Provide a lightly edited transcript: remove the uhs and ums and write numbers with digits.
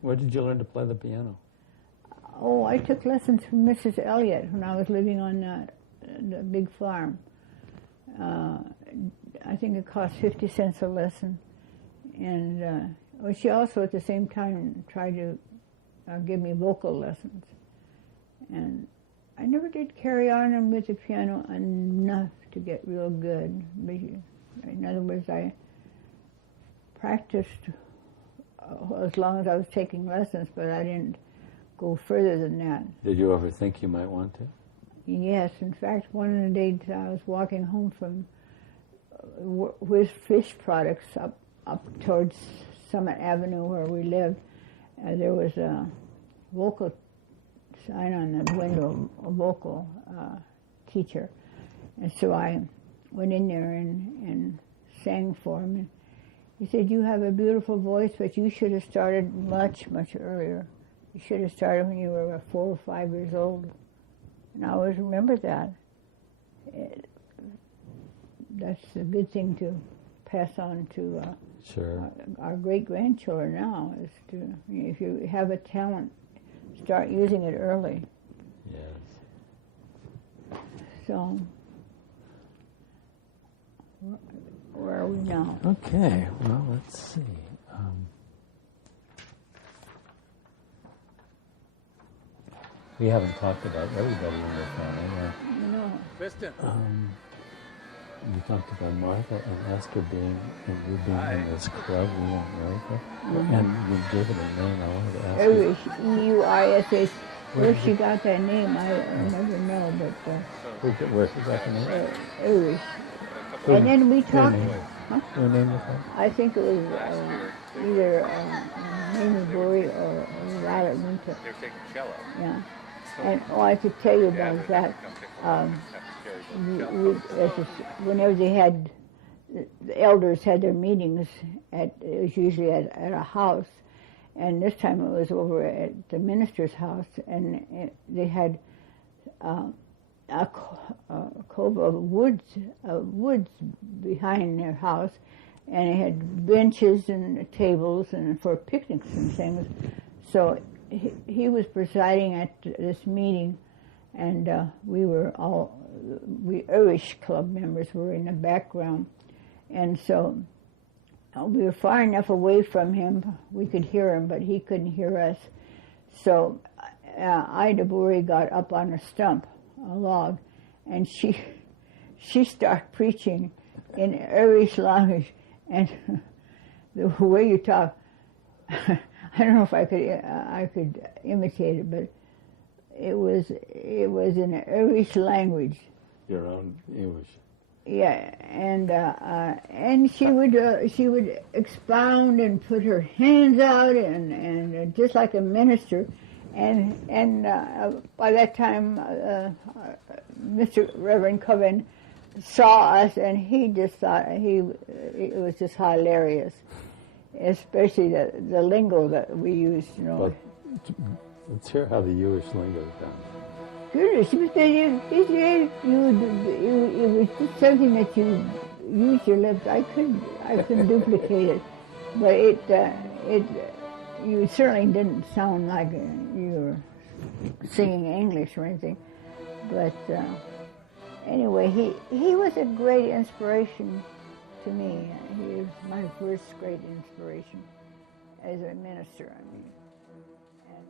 Where did you learn to play the piano? Oh, I took lessons from Mrs. Elliott when I was living on the big farm. I think it cost 50 cents a lesson. And she also at the same time tried to give me vocal lessons. And I never did carry on with the piano enough to get real good. In other words, I practiced as long as I was taking lessons, but I didn't go further than that. Did you ever think you might want to? Yes, in fact, one of the days I was walking home from with fish products up towards Summit Avenue where we lived. There was a vocal sign on the window, a vocal teacher. And so I went in there and sang for him. And he said, "You have a beautiful voice, but you should have started much, much earlier. You should have started when you were 4 or 5 years old." And I always remember that. That's a good thing to pass on to sure. our great-grandchildren now, is to, if you have a talent, start using it early. Yes. So, where are we now? Okay, well, let's see. We haven't talked about everybody in the family. No. Tristan. We talked about Martha and Esther being in this club in America. Mm-hmm. And you gave it a name. I wanted to ask you. Euish, E-U-I-S-H. Where she got that name, I never know, but... Where she got the name? Euish. And then we talked... Huh? Your name was what? I think it was either Mamie Bowie or Violet Winter. They're taking cello. Yeah. And I could tell you about that. Whenever they had, the elders had their meetings, it was usually at a house, and this time it was over at the minister's house, and they had a cove of woods behind their house, and it had benches and tables and for picnics and things. So he was presiding at this meeting, and we Euish Club members were in the background. And so we were far enough away from him, we could hear him, but he couldn't hear us. So Ida Bowie got up on a stump, a log, and she started preaching in Euish language. And the way you talk, I don't know if I could imitate it, but it was in the Euish language. Your own Euish. Yeah, and she would expound and put her hands out and just like a minister, and by that time, Mr. Reverend Coven saw us, and he just thought it was just hilarious, especially the lingo that we used, you know. Well, let's hear how the Euish lingo sounds. Goodness, it was just something that you use your lips. I couldn't duplicate it, but you certainly didn't sound like you were singing English or anything. But anyway, he was a great inspiration to me. He was my first great inspiration as a minister. I mean, and.